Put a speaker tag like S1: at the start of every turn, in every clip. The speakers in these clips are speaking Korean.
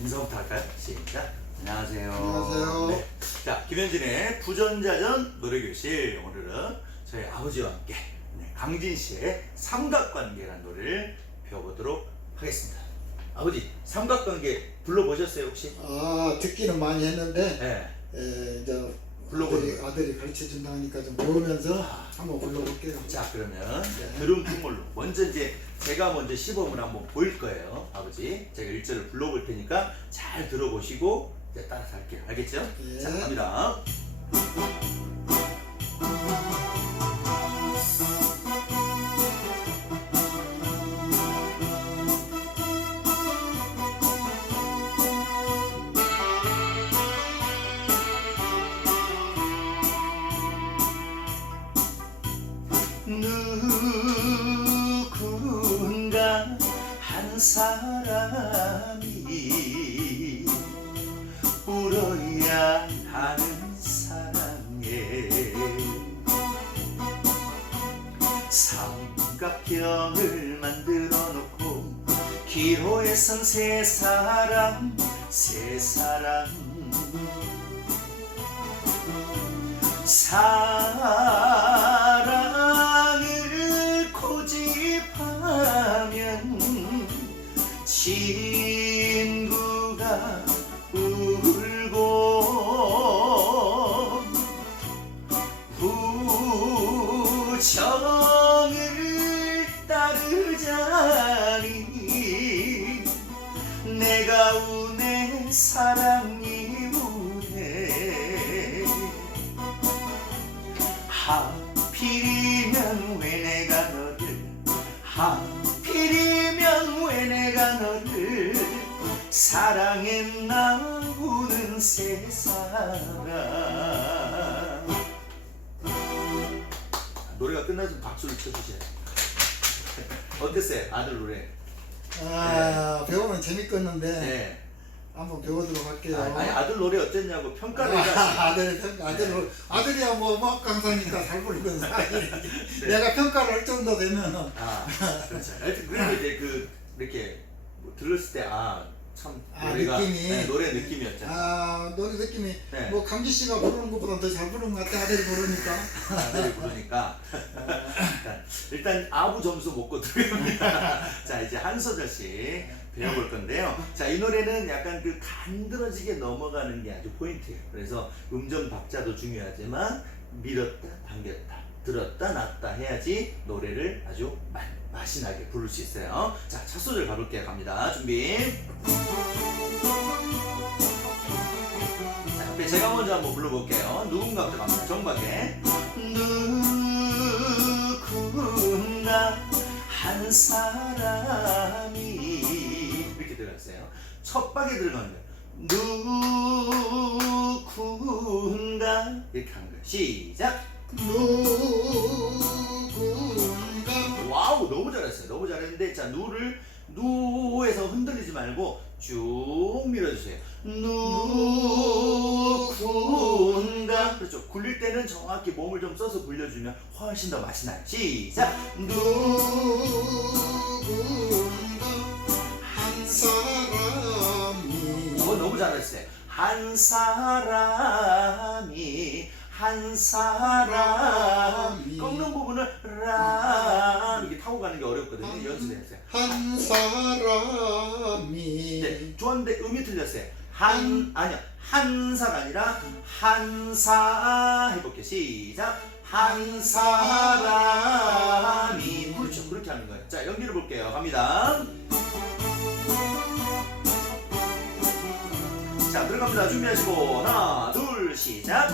S1: 인사부터 할까요? 시작. 안녕하세요.
S2: 안녕하세요.
S1: 네. 자, 김현진의 부전자전 노래교실. 오늘은 저희 아버지와 함께 네, 강진 씨의 삼각관계라는 노래를 배워보도록 하겠습니다. 아버지, 삼각관계 불러보셨어요, 혹시?
S2: 아 듣기는 많이 했는데
S1: 네.
S2: 에, 이제
S1: 불러보는
S2: 아들이, 아들이 가르쳐 준다 하니까 좀 배우면서 한번 불러볼게요.
S1: 자, 그러면 들은 풍물로 먼저 이제 제가 먼저 시범을 한번 보일 거예요, 아버지. 제가 일절을 불러볼 테니까 잘 들어보시고 이제 따라서 할게요. 알겠죠?
S2: 예.
S1: 자, 갑니다. 기호에 선 세 사람 세 사람 사 하필이면 왜 내가 너를 하필이면 왜 내가 너를 사랑했나 우는 세사람 노래가 끝나서 박수를 쳐주셔야 돼요. 어땠어요? 아들 노래?
S2: 아 배우면 재밌겠는데.
S1: 네.
S2: 한번 배우도록 할게요.
S1: 아, 아니 아들 노래 어땠냐고 평가를 해가지고
S2: 아, 아들 평 아들 아들이야 뭐 음악 강사니까 잘 부르는 사람이 내가 평가를 할 정도 되면
S1: 아, 그렇죠. 하여튼 그리고 이제 그 이렇게 뭐 들었을 때아참
S2: 아,
S1: 노래가
S2: 느낌이.
S1: 네, 노래 느낌이었잖아.
S2: 아 노래 느낌이
S1: 네.
S2: 뭐 강기 씨가 부르는 것보다 더 잘 부르는 것 같아 아들이 부르니까.
S1: 아들이 부르니까 일단, 일단 아부 점수 먹고 들어갑니다. 자 이제 한 소절씩 배워볼 건데요. 자 이 노래는 약간 그 간드러지게 넘어가는 게 아주 포인트예요. 그래서 음정 박자도 중요하지만 밀었다 당겼다 들었다 놨다 해야지 노래를 아주 마, 맛이 나게 부를 수 있어요. 자 첫 소절 가볼게요. 갑니다. 준비. 자, 앞에 제가 먼저 한번 불러볼게요. 누군가부터 갑니다. 정박에. 누군가 한 사람이 들어갔어요. 첫 박에 들어가는 거예요. 누군가 이렇게 하는 거예요. 시작.
S2: 누군가
S1: 와우 너무 잘했어요. 너무 잘했는데 자 누를 누에서 흔들리지 말고 쭉 밀어주세요. 누군가 그렇죠. 굴릴 때는 정확히 몸을 좀 써서 굴려주면 훨씬 더 맛이 나요. 시작. 누
S2: 한 사람이
S1: 한 사람이 꺾는 부분을 라 이렇게 타고 가는 게 어렵거든요. 연습해보세요.
S2: 한 사람이
S1: 네, 좋았는데 음이 틀렸어요. 한 아니야 한사가 아니라 한사 해볼게요. 시작. 한 사람이 그렇죠. 그렇게 하는 거예요. 자 연기를 볼게요. 갑니다. 자 들어갑니다. 준비하시고 하나 둘 시작.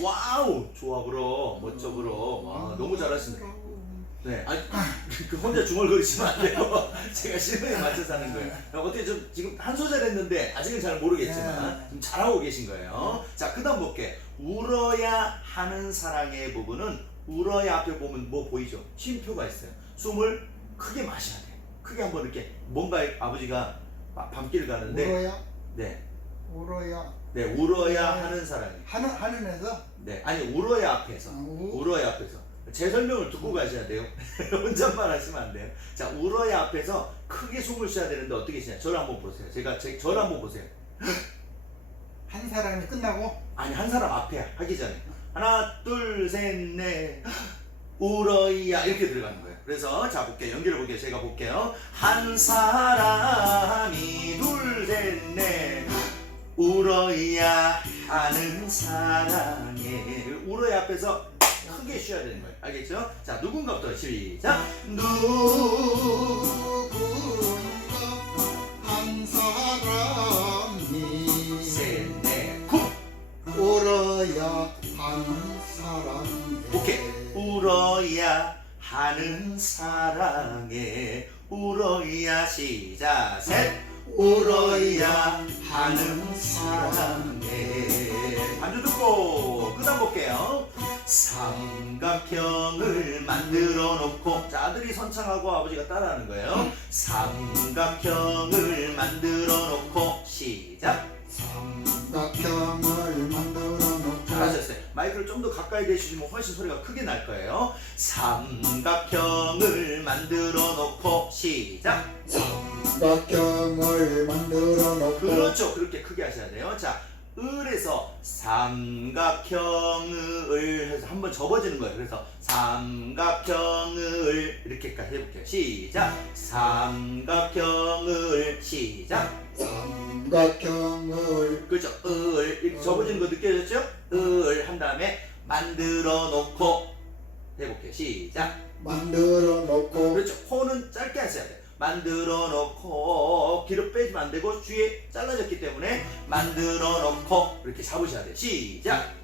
S1: 와우 좋아 불어 멋져 불어 와 너무 잘하시네. 네, 아니 그 혼자 중얼거리시면 안 돼요. 제가 실력에 맞춰서 하는 거예요. 어떻게 좀 지금 한 소절 했는데 아직은 잘 모르겠지만 좀 잘하고 계신 거예요. 자, 그 다음 볼게. 울어야 하는 사랑의 부분은 울어야 앞에 보면 뭐 보이죠? 쉼표가 있어요. 숨을 크게 마셔야 돼요. 크게 한번 이렇게 뭔가 아버지가 바- 밤길 가는데
S2: 울어야
S1: 네,
S2: 울어야
S1: 네 울어야 하는 사랑이
S2: 하는 하늘에서
S1: 네 아니 울어야 앞에서
S2: 아, 우-
S1: 울어야 앞에서 제 설명을 듣고 가셔야 돼요. 혼잣말 하시면 안 돼요. 자, 울어야 앞에서 크게 숨을 쉬어야 되는데 어떻게 쉬냐? 저를 한번 보세요. 제가 제 저를 한번 보세요.
S2: 한 사람이 끝나고
S1: 아니 한 사람 앞에 하기 전에 하나 둘 셋 넷 울어야 이렇게 들어가는 거예요. 그래서 자 볼게요. 연결해 볼게요. 제가 볼게요. 한 사람이 둘셋넷 울어야 하는 사랑에 울어야 앞에서 크게 쉬어야 되는 거예요. 알겠죠? 자 누군가부터 시작.
S2: 누
S1: 시작. 셋. 울어야 하는 사랑에 반주 듣고 끄다 볼게요. 삼각형을 만들어 놓고 자 아들이 선창하고 아버지가 따라하는 거예요. 삼각형을 만들어 놓고 시작.
S2: 삼각형을
S1: 마이크를 좀 더 가까이 대주시면 훨씬 소리가 크게 날 거예요. 삼각형을 만들어 놓고 시작.
S2: 삼각형을 만들어 놓고
S1: 그렇죠. 그렇게 크게 하셔야 돼요. 자, 을에서 삼각형을 해서 한번 접어지는 거예요. 그래서 삼각형을 이렇게까지 해볼게요. 시작. 삼각형을 시작.
S2: 삼각형을
S1: 그렇죠. 을 이렇게 접어지는 거 느껴졌죠? 을 한 다음에 만들어 놓고 해볼게요. 시작.
S2: 만들어 놓고
S1: 그렇죠. 코는 짧게 하셔야 돼요. 만들어 놓고 뒤로 빼지면 안 되고 뒤에 잘라졌기 때문에 만들어 놓고 이렇게 잡으셔야 돼요. 시작.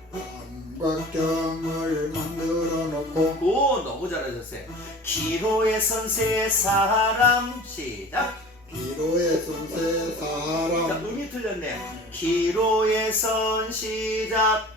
S2: 삼각형을 만들어 놓고
S1: 오 너무 잘하셨어요. 기로에 선세 사람 시작.
S2: 기로에 손세
S1: 자,
S2: 사람
S1: 음이 틀렸네. 기로에 선 시작.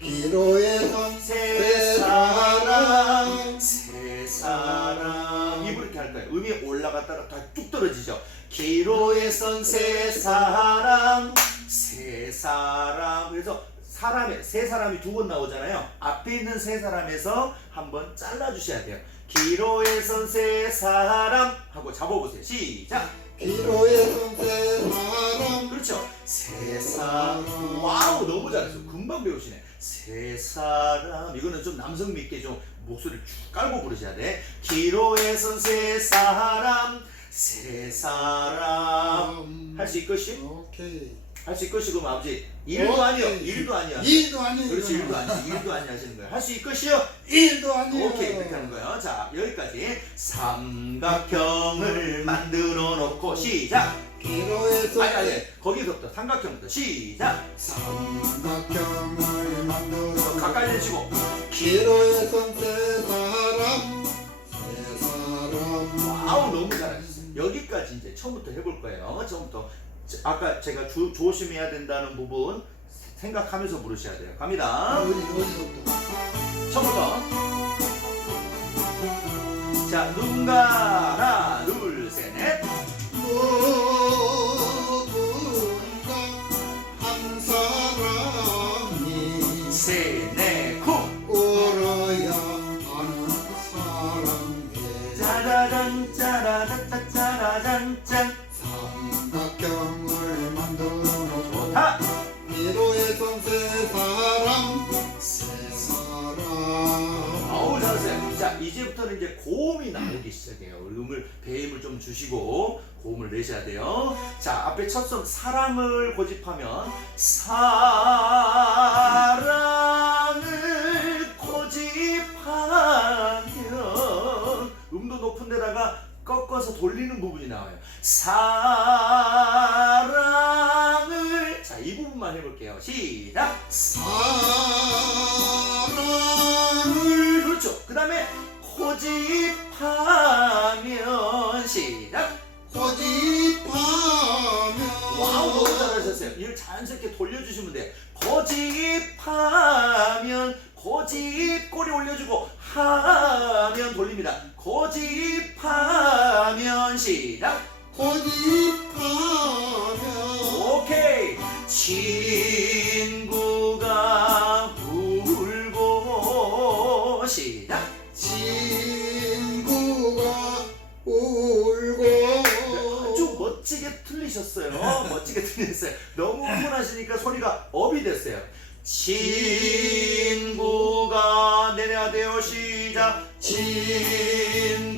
S2: 기로에
S1: 세
S2: 손세
S1: 사람
S2: 사람
S1: 세 사람 입으로 이렇게 할 거예요 음이 올라갔다가 다 뚝 떨어지죠 기로에 선 세 사람 세 사람. 그래서 사람에 세 사람이 두 번 나오잖아요. 앞에 있는 세 사람에서 한번 잘라 주셔야 돼요. 기로에 선 세 사람 하고 잡아보세요. 시작.
S2: 기로에 손세 사람.
S1: 그렇죠. 세 사람 와우 너무 잘했어. 금방 배우시네. 세 사람. 이거는 좀 남성미 있게 좀 목소리를 쭉 깔고 부르셔야 돼. 기로에 선 세 사람 세 사람. 할 수 있겠시?
S2: 오케이.
S1: 할 수 있겠시 그럼 아버지. 일도. 아니요. 일도 아니야.
S2: 일도 아니에요
S1: 그렇지 일도 아니야. 일도 아니야 하시는 거예요 할수 있겠시요?
S2: 일도 아니에요.
S1: 오케이 그렇게 하는 거예요 자 여기까지. 삼각형을 만들어 놓고 시작.
S2: 기로에
S1: 아니 아니 거기서부터 삼각형부터 시작.
S2: 삼각형을 만들어 놓고.
S1: 가까이 대시고.
S2: 기로에 손
S1: 여기까지 이제 처음부터 해볼 거예요. 처음부터 저- 아까 제가 조, 조심해야 된다는 부분 생각하면서 부르셔야 돼요. 갑니다. 처음부터. 자 누군가 하나 둘셋 넷. 주시고 고음을 내셔야 돼요. 자 앞에 첫성 사랑을 고집하면 사랑을 고집하면 음도 높은 데다가 꺾어서 돌리는 부분이 나와요. 사랑을 자 이 부분만 해 볼게요. 시작.
S2: 사랑을
S1: 그렇죠. 그 다음에 고집하면 시 하셨어요. 이걸 자연스럽게 돌려주시면 돼요. 고집하면 고집 꼬리 올려주고 하면 돌립니다. 고집하면 시작.
S2: 고집하면
S1: 오케이. 친 흥분하시니까 소리가 업이 됐어요. 친구가 내려야 돼요. 시작. 친구가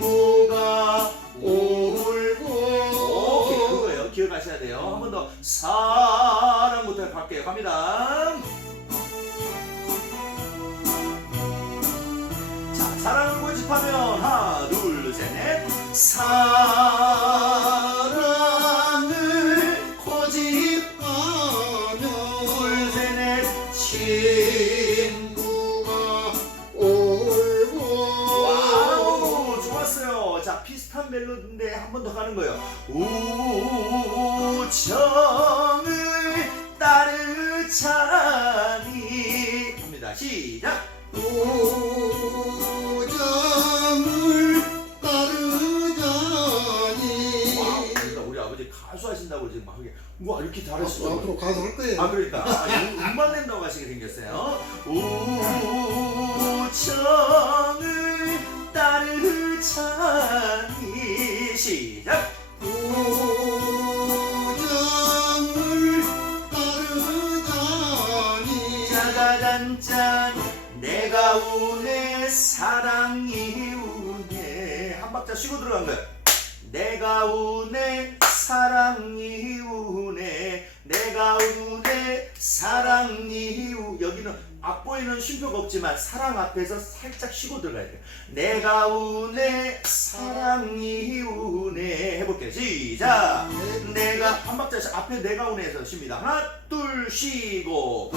S1: 울고. 오케이, 그거예요. 기억하셔야 돼요. 한 번 더. 사랑부터 갈게요. 갑니다. 자, 사랑을 고집하면 하나, 둘, 셋, 넷. 사랑 이렇게 잘하시죠.
S2: 앞으로 가서 할 거예요.
S1: 아 그러니까 아, 음- 음반 낸다고 하시게 생겼어요. 우정을 따르자니 시작.
S2: 우정을 따르자니
S1: 짜자잔짠 내가 우네 사랑이 우네 한 박자 쉬고 들어간 거야. 내가 우네 사랑이 우네 내 가 우네 사랑이 우 여기는 악보에는 쉼표가 없지만 사랑 앞에서 살짝 쉬고 들어가야 돼. 내가 우네 사랑이 우네 해볼게요. 시작. 내가 한 박자씩 앞에 내가 우네에서 쉽니다. 하나 둘 쉬고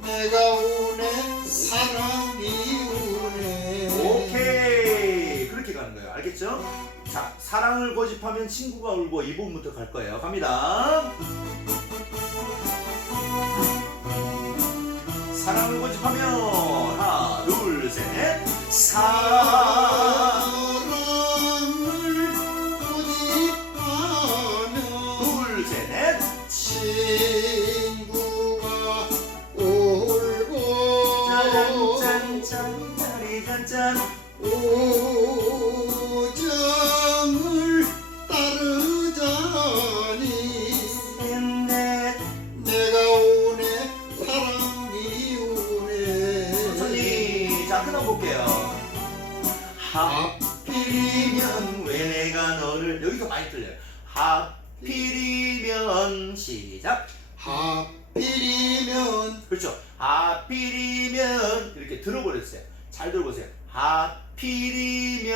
S2: 내가 우네 사랑이 우네
S1: 오케이 그렇게 가는 거예요. 알겠죠? 자 사랑을 고집하면 친구가 울고 이 부분부터 갈 거예요. 갑니다. 사랑을 고집하면 하나 둘셋. 사랑
S2: 사랑을 고집하면
S1: 둘셋넷
S2: 친구가 울고.
S1: 짜잔짠짠 짜리짠짠 보세요. 하필이면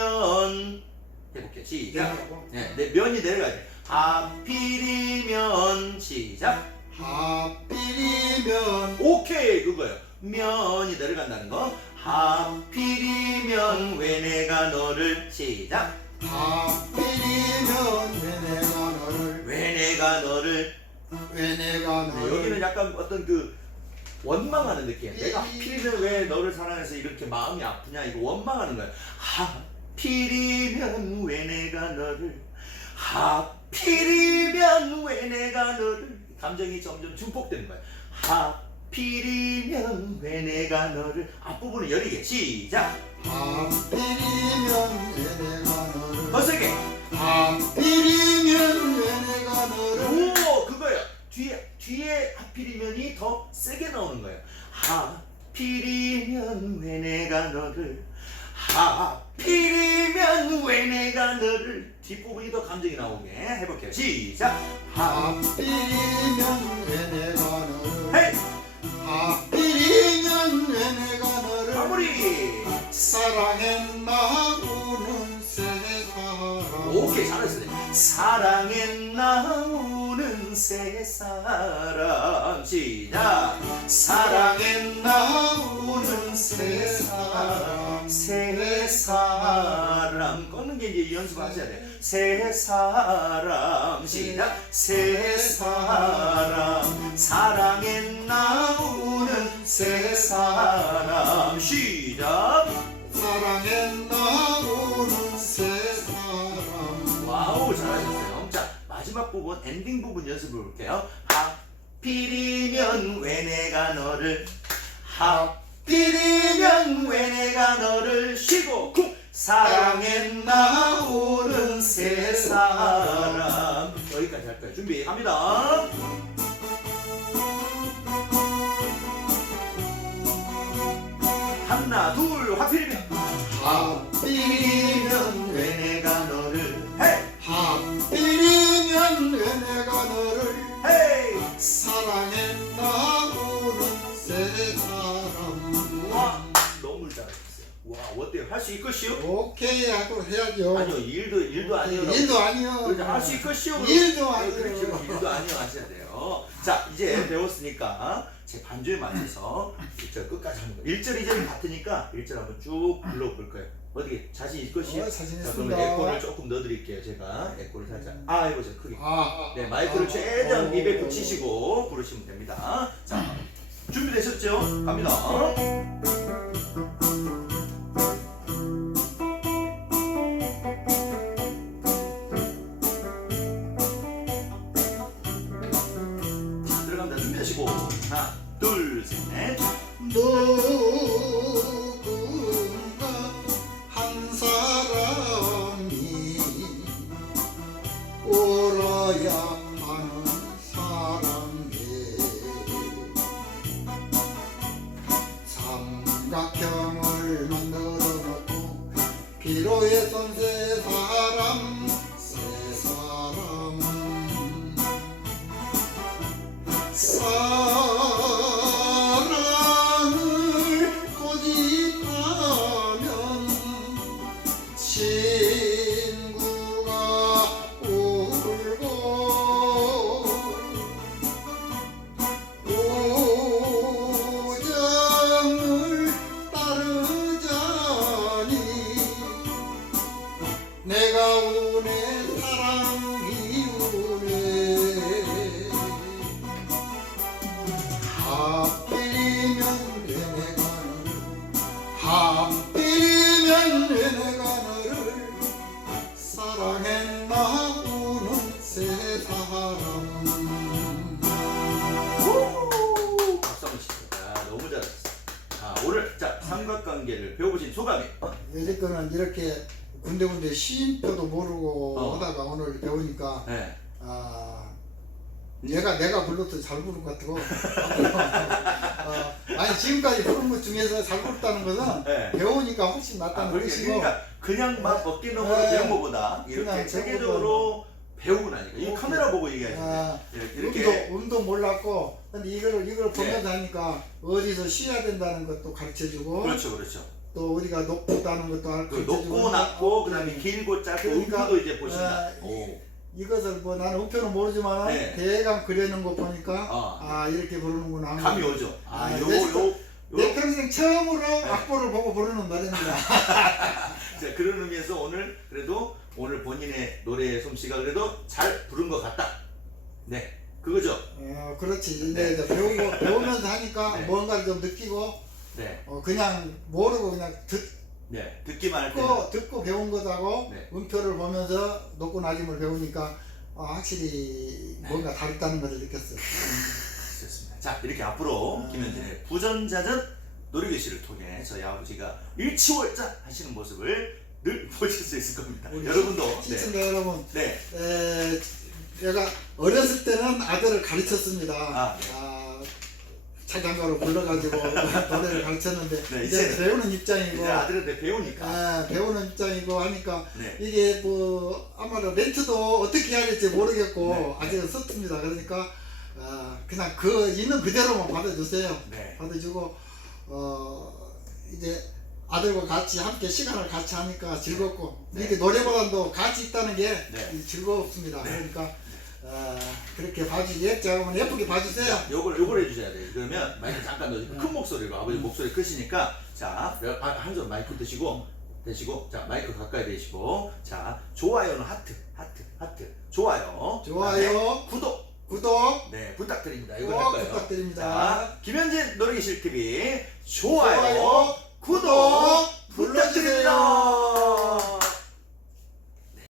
S1: 해볼게요. 시작. 네, 네 면이 내려가야 돼. 하필이면 시작.
S2: 하필이면
S1: 오케이 그거예요. 면이 내려간다는 거. 하필이면 왜 내가 너를 시작.
S2: 하필이면 왜 내가 너를
S1: 왜 내가 너를
S2: 왜 내가
S1: 네,
S2: 너를
S1: 여기는 약간 어떤 그 원망하는 느낌. 내가 하필이면 왜 너를 사랑해서 이렇게 마음이 아프냐 이거 원망하는 거야. 하필이면 왜 내가 너를 하필이면 왜 내가 너를 감정이 점점 증폭되는 거야. 하필이면 왜 내가 너를 앞부분을 여리게 시작.
S2: 하필이면 왜 내가 너를
S1: 더 세게.
S2: 하필이면 왜 내가 너를
S1: 오 그거예요. 뒤에 뒤에 하필이면이 더 세게 나오는 거예요. 하필이면 왜 내가 너를 하필이면 왜 내가 너를 뒷부분이 더 감정이 나오게 해볼게요. 시작.
S2: 하필이면 왜 내가 너를
S1: 헤이
S2: 하필이면 왜 내가 너를
S1: 마무리.
S2: 사랑했나 우는 세상
S1: 오케이 잘했어요. 사랑에 나 오는 새 사람 시작. 사랑에 나오는 새 사람 새 사람 꺾는 게 이제 연습하셔야 돼. 새 사람 시작. 새 사람 사랑에 나오는 새 사람 시작.
S2: 사랑했나 우는 세상
S1: 와우 잘하셨어요. 자 마지막 부분 엔딩 부분 연습해 볼게요. 하필이면 왜 내가 너를 하필이면 왜 내가 너를 쉬고 쿵 사랑에 나오는 새 사람 여기까지 할 거예요. 준비 갑니다. 하나 둘 하필이면
S2: 하필이면 왜 내가 너를
S1: 헤이
S2: 사랑했나보는 새 사람
S1: 와 너무 잘하셨어요. 와 어때요? 할 수 있겠시요?
S2: 오케이 하고 해야죠
S1: 아니요 일도 일도 아니요.
S2: 일도 아니요
S1: 할수 있겠시요?
S2: 일도 아니요.
S1: 그렇죠. 일도 아니요 하셔야 돼요. 자 이제 배웠으니까 제 반주에 맞춰서 1절 끝까지 하는 거예요. 1절 2절이 같으니까 1절 한번 쭉 불러볼 거예요. 어떻게 자신 있겠시요?
S2: 어, 자신
S1: 자 그러면
S2: 있습니다.
S1: 에코를 조금 넣어드릴게요. 제가 에코를 살짝 아 해보세요 크게.
S2: 아,
S1: 네 마이크를
S2: 아,
S1: 최대한
S2: 어.
S1: 입에 붙이시고 부르시면 됩니다. 자 준비되셨죠? 갑니다. 소감이. 어?
S2: 여태껏은 이렇게 군데군데 시인표도 모르고
S1: 어.
S2: 하다가 오늘 배우니까
S1: 네.
S2: 아 내가 내가 불러도 잘 부른 것 같고 어, 아니 지금까지 부른 것 중에서 잘 부르다는 것은
S1: 네.
S2: 배우니까 훨씬
S1: 아,
S2: 낫다는
S1: 그러니까,
S2: 뜻이고
S1: 그러니까 그냥 막 어깨 너머로
S2: 네.
S1: 배운 것보다 이렇게
S2: 그냥
S1: 체계적으로 배우고 나니까 이. 카메라 보고 얘기하시네.
S2: 아,
S1: 이렇게,
S2: 음도
S1: 이렇게
S2: 음도 몰랐고 근데 이거를 이걸 보면서
S1: 네.
S2: 하니까 어디서 쉬어야 된다는 것도 가르쳐주고
S1: 그렇죠, 그렇죠.
S2: 또 우리가 높다는 것도
S1: 그
S2: 가르쳐주고
S1: 높고 낮고 그다음에 길고 짧고
S2: 그러니까,
S1: 음표도 이제 보신다.
S2: 아,
S1: 오.
S2: 이것을 뭐 나는 우표는 모르지만
S1: 네.
S2: 대강 그려놓은 거 보니까
S1: 아.
S2: 아 이렇게 부르는구나
S1: 감이
S2: 거.
S1: 오죠. 아,
S2: 아,
S1: 요거
S2: 내- 요내
S1: 요.
S2: 평생 처음으로
S1: 네.
S2: 악보를 보고 부르는 노래입니다.
S1: 자, 그런 의미에서 오늘 그래도 오늘 본인의 노래 솜씨가 그래도 잘 부른 것 같다. 네, 그거죠.
S2: 어, 그렇지.
S1: 네.
S2: 이제 배우고 배우면서 하니까
S1: 네.
S2: 뭔가를 좀 느끼고
S1: 네,
S2: 어, 그냥 모르고 그냥 듣고
S1: 네, 듣기만 할 때는
S2: 듣고 배운 것하고
S1: 네.
S2: 음표를 보면서 높고 낮음을 배우니까 어, 확실히
S1: 네.
S2: 뭔가 다르다는 것을 느꼈어요.
S1: 좋습니다. 자, 이렇게 앞으로
S2: 아.
S1: 김현진의 부전자전 노래교실을 통해 저희 아버지가 일치월자 하시는 모습을 늘 보실 수 있을 겁니다.
S2: 우리
S1: 여러분도 네,
S2: 시청자 여러분,
S1: 네,
S2: 에, 제가 어렸을 때는 아들을 가르쳤습니다.
S1: 아, 네.
S2: 아, 차장가로 불러가지고 노래를 가르쳤는데
S1: 네,
S2: 이제 배우는 입장이고
S1: 이제 아들한테 배우니까.
S2: 아, 배우는 입장이고 하니까
S1: 네,
S2: 이게 뭐 아마도 멘트도 어떻게 해야 될지 모르겠고
S1: 네, 네.
S2: 아직은 서툽니다. 그러니까 아, 그냥 그 있는 그대로만 받아주세요.
S1: 네,
S2: 받아주고 어 이제 아들과 같이 함께 시간을 같이 하니까 즐겁고
S1: 네.
S2: 이게 노래보다도 같이 있다는 게
S1: 네.
S2: 즐겁습니다.
S1: 네.
S2: 그러니까 아, 그렇게 봐주기 자 그러면 예쁘게 봐주세요.
S1: 요걸 요걸 해주셔야 돼요. 그러면 마이크 잠깐 넣으시고 큰 목소리로 아버지 목소리 크시니까 자 한손 마이크 드시고 대시고 자 마이크 가까이 대시고 자 좋아요는 하트 하트 하트 좋아요
S2: 좋아요.
S1: 구독
S2: 구독
S1: 네 부탁드립니다. 이거
S2: 꼭
S1: 할까요?
S2: 부탁드립니다.
S1: 자 김현진 노래기실 TV 좋아요,
S2: 좋아요,
S1: 구독
S2: 구독
S1: 부탁드립니다.